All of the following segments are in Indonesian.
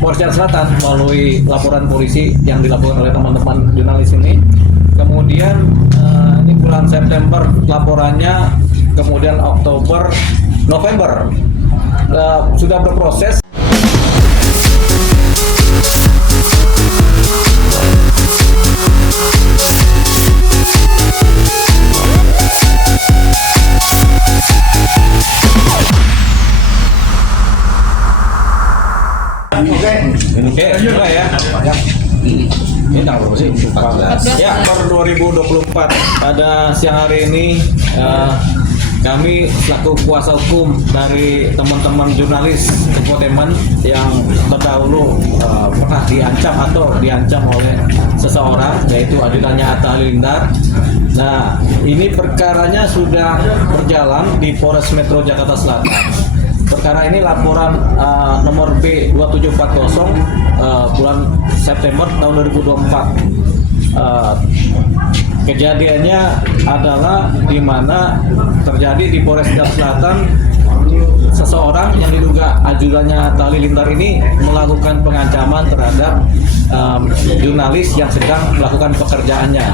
Polres Jakarta Selatan melalui laporan polisi yang dilakukan oleh teman-teman jurnalis ini. Kemudian ini bulan September laporannya, kemudian Oktober, November sudah berproses. Oke, mulai ya. Ini tanggal berapa sih? 14. Ya, per 2024 pada siang hari ini kami selaku kuasa hukum dari teman-teman jurnalis Infotainment yang terdahulu pernah diancam oleh seseorang, yaitu ajudannya Atta Halilintar. Nah, ini perkaranya sudah berjalan di Polres Metro Jakarta Selatan. Perkara ini laporan nomor B2740 bulan September tahun 2024. Kejadiannya adalah di mana terjadi di Polres Jakarta Selatan, seseorang yang diduga ajudannya Atta Halilintar ini melakukan pengancaman terhadap jurnalis yang sedang melakukan pekerjaannya.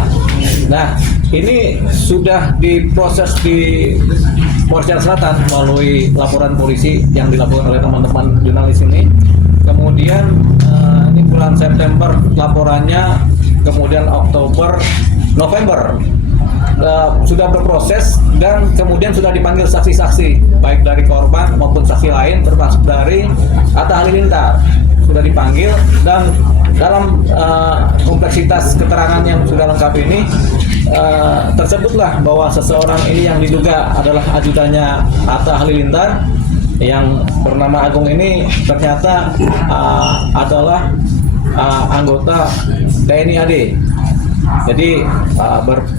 Nah, ini sudah diproses di Polres Jakarta Selatan melalui laporan polisi yang dilakukan oleh teman-teman jurnalis ini. Kemudian ini bulan September laporannya, kemudian Oktober, November sudah berproses dan kemudian sudah dipanggil saksi-saksi baik dari korban maupun saksi lain termasuk dari Atta Halilintar sudah dipanggil, dan dalam kompleksitas keterangan yang sudah lengkap ini tersebutlah bahwa seseorang ini yang diduga adalah ajudannya Atta Halilintar yang bernama Agung ini ternyata adalah anggota TNI AD. Jadi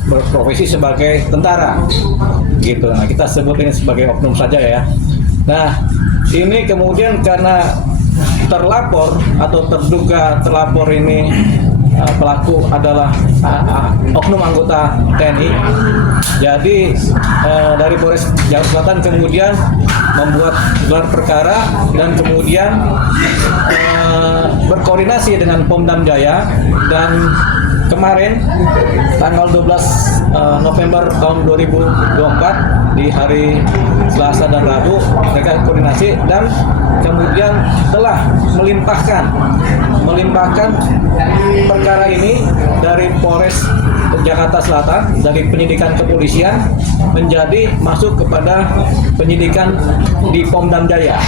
berprofesi sebagai tentara gitu. Nah, kita sebut ini sebagai oknum saja ya. Nah, ini kemudian karena terlapor atau terduga terlapor ini pelaku adalah oknum anggota TNI. Jadi dari Polres Jakarta Selatan kemudian membuat gelar perkara dan kemudian berkoordinasi dengan Pomdam Jaya, dan kemarin tanggal 12 November tahun 2024 di hari Selasa dan Rabu mereka koordinasi dan kemudian telah melimpahkan perkara ini dari Polres Jakarta Selatan, dari penyidikan kepolisian menjadi masuk kepada penyidikan di Pomdam Jaya.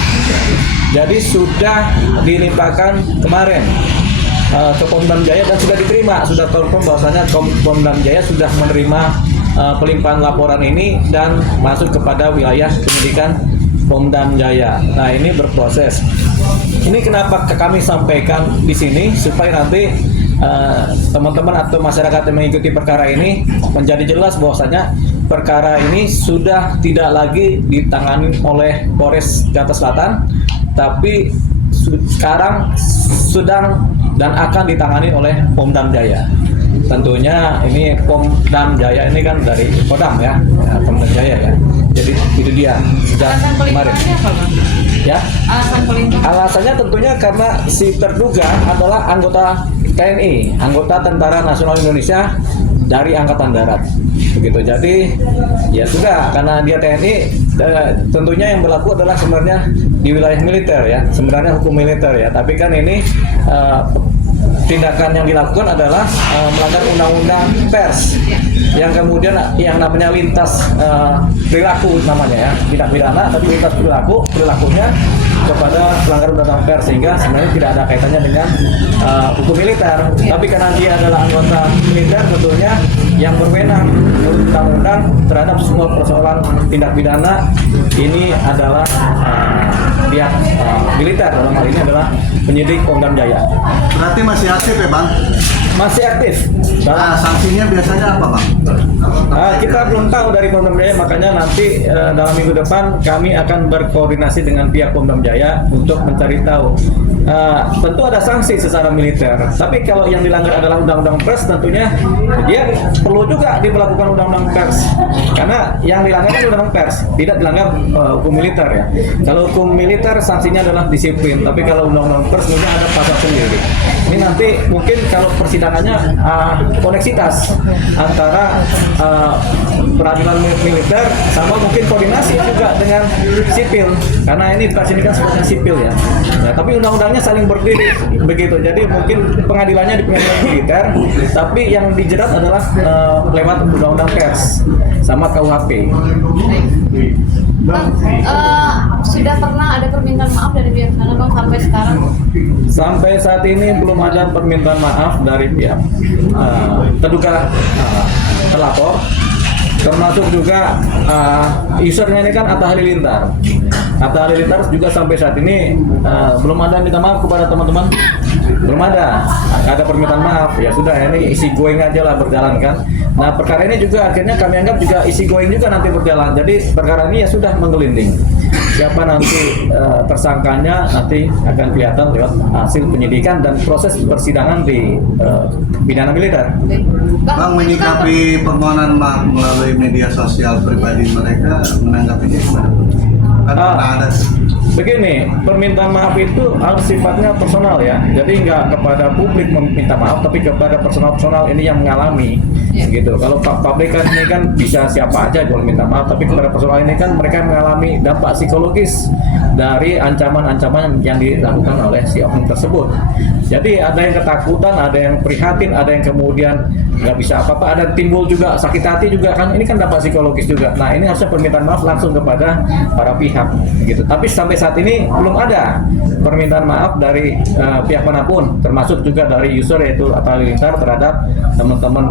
Jadi sudah dilimpahkan kemarin ke Pomdam Jaya dan sudah diterima, sudah confirm bahwasanya Pomdam Jaya sudah menerima pelimpahan laporan ini dan masuk kepada wilayah penyidikan Pomdam Jaya. Nah, ini berproses. Ini kenapa kami sampaikan di sini supaya nanti teman-teman atau masyarakat yang mengikuti perkara ini menjadi jelas bahwasanya perkara ini sudah tidak lagi ditangani oleh Polres Jakarta Selatan, tapi sekarang sedang dan akan ditangani oleh Pomdam Jaya. Tentunya ini Pomdam Jaya ini kan dari Kodam ya, Pomdam Jaya ya. Jadi itu dia sejak kemarin. Ya. Alasannya tentunya karena si terduga adalah anggota TNI, anggota Tentara Nasional Indonesia dari Angkatan Darat. Begitu. Jadi ya sudah, karena dia TNI, tentunya yang berlaku adalah sebenarnya di wilayah militer ya, sebenarnya hukum militer ya. Tapi kan ini tindakan yang dilakukan adalah melanggar undang-undang pers yang kemudian yang namanya lintas perilaku namanya ya, tidak pidana tapi lintas perilakunya kepada pelanggar undang-undang pers, sehingga sebenarnya tidak ada kaitannya dengan hukum militer. Tapi karena dia adalah anggota militer, tentunya yang berwenang menurut undang-undang terhadap semua persoalan tindak pidana ini adalah pihak militer, dalam hal ini adalah penyidik Pomdam Jaya. Berarti masih aktif ya, Bang? Masih aktif. Nah, sanksinya biasanya apa, Bang? Kita belum tahu dari Pomdam Jaya, makanya nanti dalam minggu depan kami akan berkoordinasi dengan pihak Pomdam Jaya untuk mencari tahu. Tentu ada sanksi secara militer, tapi kalau yang dilanggar adalah undang-undang pers, tentunya dia perlu juga diberlakukan undang-undang pers, karena yang dilanggar adalah undang-undang pers, tidak dilanggar hukum militer ya. Kalau hukum militer militer sanksinya adalah disiplin, tapi kalau undang-undang pers mungkin ada pasal sendiri. Ini nanti mungkin kalau persidangannya koneksitas antara peradilan militer sama mungkin koordinasi juga dengan sipil, karena ini pers ini kan sebenarnya sipil ya. Nah, tapi undang-undangnya saling berdiri begitu. Jadi mungkin pengadilannya di pengadilan militer, tapi yang dijerat adalah lewat undang-undang pers sama KUHP. Bang, sudah pernah ada permintaan maaf dari pihak sana Bang sampai sekarang? Sampai saat ini belum ada permintaan maaf dari pihak terduga terlapor, termasuk juga usernya ini kan Atta Halilintar. Atta Halilintar juga sampai saat ini belum ada minta maaf kepada teman-teman, belum ada permintaan maaf. Ya sudah, ini isi going aja lah berjalan kan. Nah, perkara ini juga akhirnya kami anggap juga isi going juga nanti berjalan. Jadi perkara ini ya sudah menggelinding. Siapa nanti tersangkanya nanti akan kelihatan lewat hasil penyidikan dan proses persidangan di pidana militer. Bang, menyikapi permohonan maaf melalui media sosial pribadi mereka, menanggapinya gimana? Kan pernah ada. Begini, permintaan maaf itu harus sifatnya personal ya. Jadi nggak kepada publik meminta maaf, tapi kepada personal ini yang mengalami. Gitu. Kalau publik kan ini kan bisa siapa aja boleh minta maaf, tapi kepada personal ini kan mereka mengalami dampak psikologis dari ancaman-ancaman yang dilakukan oleh si oknum tersebut. Jadi ada yang ketakutan, ada yang prihatin, ada yang kemudian nggak bisa apa-apa, ada timbul juga sakit hati juga kan. Ini kan dampak psikologis juga. Nah, ini harusnya permintaan maaf langsung kepada para pihak gitu. Tapi sampai saat ini belum ada permintaan maaf dari pihak manapun, termasuk juga dari user yaitu Atta Halilintar terhadap teman-teman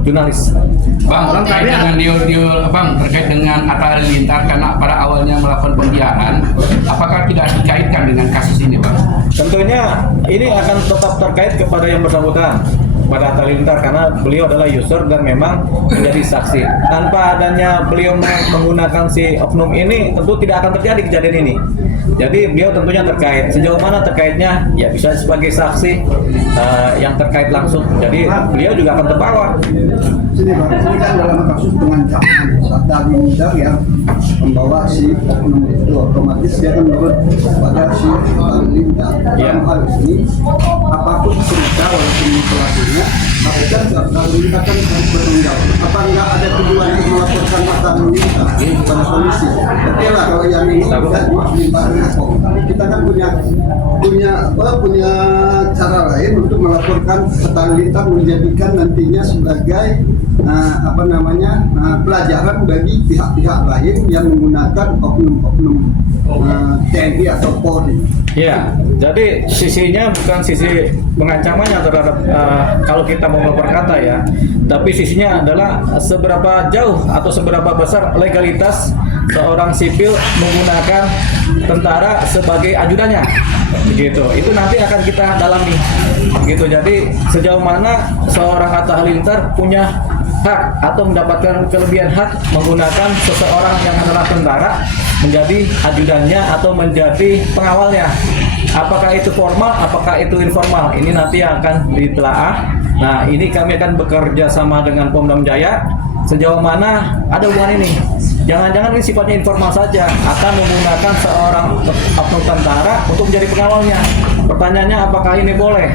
jurnalis. Bang, terkait dengan terkait dengan Atta Halilintar karena pada awalnya melakukan pembiayaan, apakah tidak dikaitkan dengan kasus ini, Bang? Tentunya ini akan tetap terkait kepada yang bersangkutan, pada Atta Halilintar, karena beliau adalah user dan memang menjadi saksi. Tanpa adanya beliau menggunakan si oknum ini, tentu tidak akan terjadi kejadian ini. Jadi beliau tentunya terkait. Sejauh mana terkaitnya? Ya bisa sebagai saksi yang terkait langsung. Jadi beliau juga akan terbawa. Sini Bang, ini kan dalam kasus pengancaman Atta Halilintar yang membawa si oknum itu, otomatis dia akan menurut pada si Atta Halilintar. Dalam hal ini, apapun cerita walaupun pelakunya, tapi kan Atta Halilintar kan harus bertanggung jawab. Apa enggak ada tujuan untuk melaporkan Atta Halilintar kepada polisi? Oke lah, kalau yang ini tidak diimbangi. Kita kan punya cara lain untuk melaporkan Atta Halilintar, menjadikan nantinya sebagai pelajaran bagi pihak-pihak lain yang menggunakan oknum-oknum TNI atau Polri. Ya, jadi sisinya bukan sisi pengancamannya terhadap kalau kita mau berkata ya, tapi sisinya adalah seberapa jauh atau seberapa besar legalitas seorang sipil menggunakan tentara sebagai ajudannya, gitu. Itu nanti akan kita dalami, gitu. Jadi sejauh mana seorang Atta Halilintar punya hak atau mendapatkan kelebihan hak menggunakan seseorang yang adalah tentara menjadi ajudannya atau menjadi pengawalnya. Apakah itu formal, apakah itu informal? Ini nanti akan ditelaah. Nah, ini kami akan bekerja sama dengan Polda Jaya sejauh mana ada hubungan ini. Jangan-jangan ini sifatnya informal saja, akan menggunakan seorang oknum tentara untuk menjadi pengawalnya. Pertanyaannya apakah ini boleh?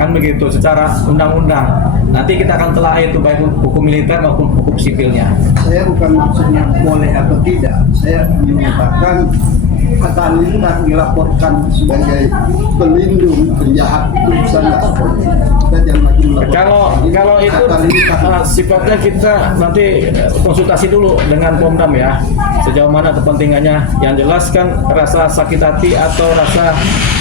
Kan begitu secara undang-undang. Nanti kita akan telah itu baik hukum militer maupun hukum sipilnya. Saya bukan maksudnya boleh atau tidak. Saya menyatakan Atta Halilintar dilaporkan sebagai pelindung penjahat itu bisa nggak seperti itu. Kita jangan lagi melaporkan. Kalau itu sifatnya kita nanti konsultasi dulu dengan Pomdam ya, sejauh mana kepentingannya. Yang jelas kan rasa sakit hati atau rasa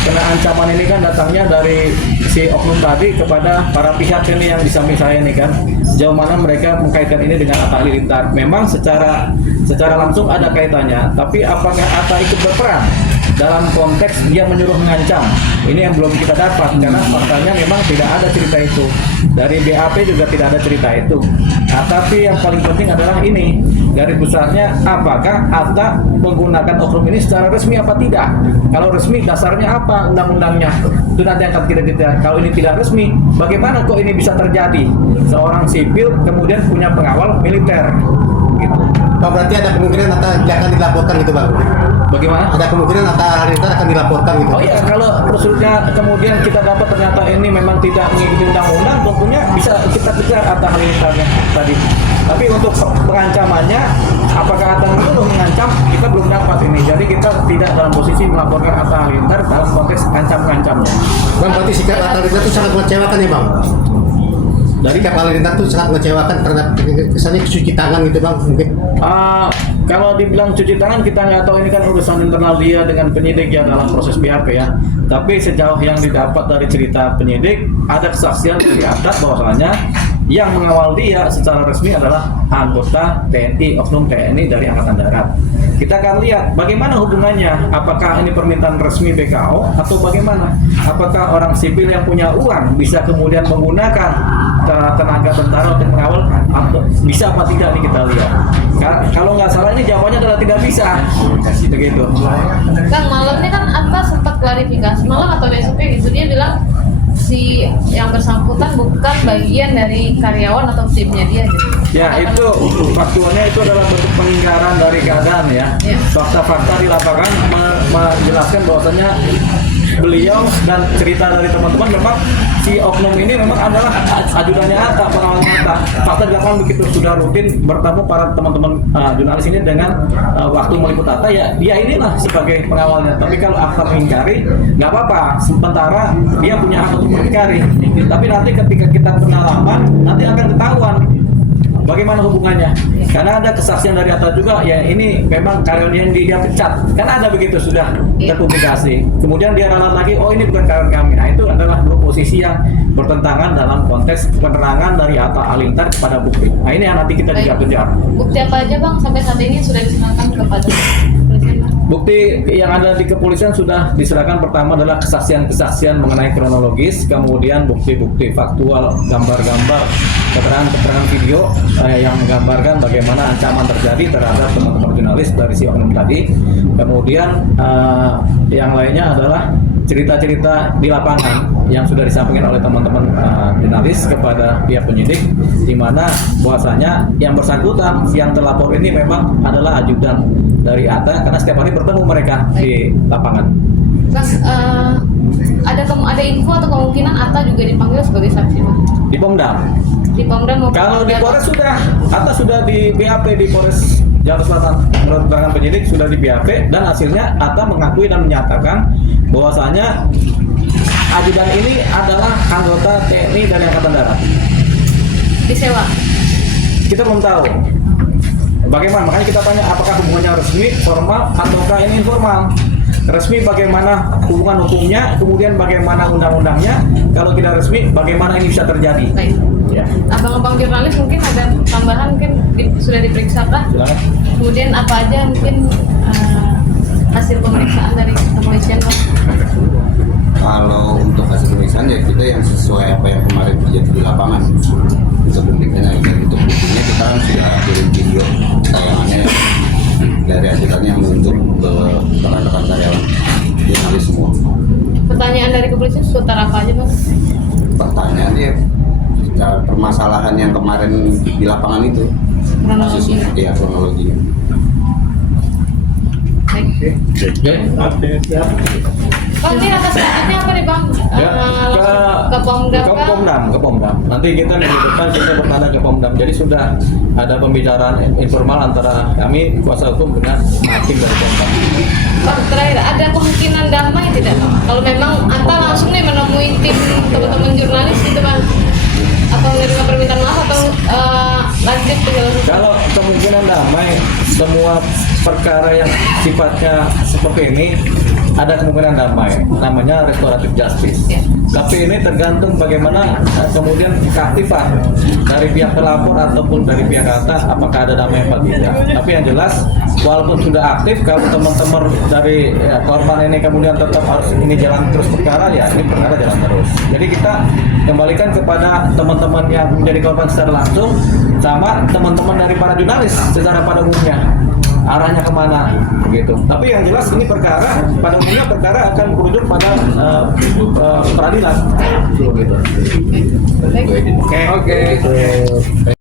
kena ancaman ini kan datangnya dari si oknum tadi kepada para pihak ini yang di samping saya ini kan. Sejauh mana mereka mengkaitkan ini dengan Atta Halilintar. Memang secara langsung ada kaitannya, tapi apakah Atta ikut berperan dalam konteks dia menyuruh mengancam? Ini yang belum kita dapat, karena faktanya memang tidak ada cerita itu. Dari BAP juga tidak ada cerita itu. Nah, tapi yang paling penting adalah ini, dari besarnya apakah Atta menggunakan oknum ini secara resmi apa tidak? Kalau resmi dasarnya apa undang-undangnya? Itu nanti akan kita. Kalau ini tidak resmi, bagaimana kok ini bisa terjadi? Seorang sipil kemudian punya pengawal militer. Gitu. Pak, berarti ada kemungkinan Atta akan dilaporkan gitu Bang? Bagaimana? Ada kemungkinan Atta Halilintar akan dilaporkan gitu. Oh iya, kalau prosedurnya kemudian kita dapat ternyata ini memang tidak mengikuti undang-undang, tentunya bisa kita kejar Atta Halilintarnya tadi. Tapi untuk pengancamannya, apakah Atta Halilintar mengancam, kita belum dapat ini. Jadi kita tidak dalam posisi melaporkan Atta Halilintar dalam konteks ancam-ancamnya. Bang, berarti sikap Atta Halilintar itu sangat mengecewakan ya Bang? Dari sikap Halilintar itu sangat mengecewakan karena kesannya cuci tangan gitu Bang mungkin. Kalau dibilang cuci tangan, kita nggak tahu, ini kan urusan internal dia dengan penyidik ya dalam proses BAP ya. Tapi sejauh yang didapat dari cerita penyidik, ada kesaksian dari Atta bahwasanya yang mengawal dia secara resmi adalah anggota TNI, oknum TNI dari Angkatan Darat. Kita akan lihat bagaimana hubungannya, apakah ini permintaan resmi BKO atau bagaimana. Apakah orang sipil yang punya uang bisa kemudian menggunakan tenaga tentara untuk mengawal, atau bisa apa tidak nih kita lihat. Kalau nggak salah ini jawabannya adalah tidak bisa. Begitu. Kang, malamnya kan Atta sempat klarifikasi malam atau besoknya gitu, dia bilang si yang bersangkutan bukan bagian dari karyawan atau timnya dia gitu. Ya, itu faktualnya itu adalah bentuk pengingkaran dari keadaan ya. Fakta-fakta di lapangan menjelaskan bahwasanya beliau dan cerita dari teman-teman memang si oknum ini memang adalah ajudannya Atta, pengawalnya Atta. Fakta di lapangan begitu sudah rutin bertemu para teman-teman jurnalis ini dengan waktu meliput Atta, ya dia inilah sebagai pengawalnya. Tapi kalau Atta mengingkari, nggak apa-apa, sementara dia punya hak untuk mengingkari. Tapi nanti ketika kita pendalaman, nanti akan ketahuan bagaimana hubungannya. Karena ada kesaksian dari Atta juga, ya ini memang karyawan yang dia pecat. Karena ada begitu sudah terpublikasi. Kemudian dia ralat lagi, oh ini bukan karyawan kami. Nah itu adalah dua posisi yang bertentangan dalam konteks penerangan dari Atta Halilintar kepada bukti. Nah ini yang nanti kita juga kejar. Bukti apa aja Bang sampai saat ini sudah diserahkan kepada polisi? Bukti yang ada di kepolisian sudah diserahkan. Pertama adalah kesaksian-kesaksian mengenai kronologis, kemudian bukti-bukti faktual, gambar-gambar, keterangan-keterangan video yang menggambarkan bagaimana ancaman terjadi terhadap teman-teman jurnalis dari si oknum tadi. Kemudian yang lainnya adalah cerita-cerita di lapangan yang sudah disampaikan oleh teman-teman jurnalis kepada pihak penyidik, di mana bahwasanya yang bersangkutan, yang terlapor ini memang adalah ajudan dari Atta karena setiap hari bertemu mereka di lapangan. Bang, ada info atau kemungkinan Atta juga dipanggil sebagai saksi Bang? Di Pomdam. Di Pomdam maupun Kalau di Polres sudah, Atta sudah di BAP di Polres Jakarta Selatan. Menurut keterangan penyidik sudah di BAP dan hasilnya Atta mengakui dan menyatakan bahwasanya ajudan ini adalah anggota TNI dari Angkatan Darat. disewa. Kita belum tahu. Bagaimana? Makanya kita tanya apakah hubungannya resmi, formal, ataukah ini informal. Resmi bagaimana hubungan hukumnya, kemudian bagaimana undang-undangnya. Kalau tidak resmi, bagaimana ini bisa terjadi? Baik. Ya. Abang-abang jurnalis mungkin ada tambahan, mungkin sudah diperiksa kah? Silakan. Kemudian apa aja mungkin hasil pemeriksaan dari kepolisian Bang? Kalau untuk hasil pemeriksaan ya kita yang sesuai apa yang kemarin terjadi di lapangan. Untuk pemeriksaan dan untuk buktinya kita kan sudah kirim video tayangannya dari ajudannya yang menunjuk ke rekan-rekan karyawan jurnalis semua. Pertanyaan dari kepolisian seputar apa aja Bang? Pertanyaannya permasalahan yang kemarin di lapangan itu. Kronologi. Iya, kronologi. Baik. Oke. Bang, ini atas selanjutnya apa nih Bang? Ya, Langsung ke Pomdam kah? ke Pomdam. Nanti kita menunjukkan kita bertanya ke Pomdam. Jadi sudah ada pembicaraan informal antara kami kuasa hukum dengan tim dari Pomdam. Bang, terakhir ada kemungkinan damai tidak Bang? Kalau memang Anta langsung nih menemui tim teman-teman jurnalis gitu Bang? Atau menerima permintaan maaf atau lanjut tinggal Kalau kemungkinan damai, semua perkara yang sifatnya seperti ini ada kemungkinan damai, namanya restoratif justice. Ya. Tapi ini tergantung bagaimana kemudian keaktifan dari pihak pelapor ataupun dari pihak Atta, apakah ada damai atau tidak. Tapi yang jelas, walaupun sudah aktif, kalau teman-teman dari korban ini kemudian tetap harus ini jalan terus perkara, ya ini perkara jalan terus. Jadi kita kembalikan kepada teman-teman yang menjadi korban secara langsung, sama teman-teman dari para jurnalis secara pada umumnya. Arahnya kemana begitu. Tapi yang jelas ini perkara pada umumnya perkara akan merujuk pada peradilan. Gitu. Baik. Oke.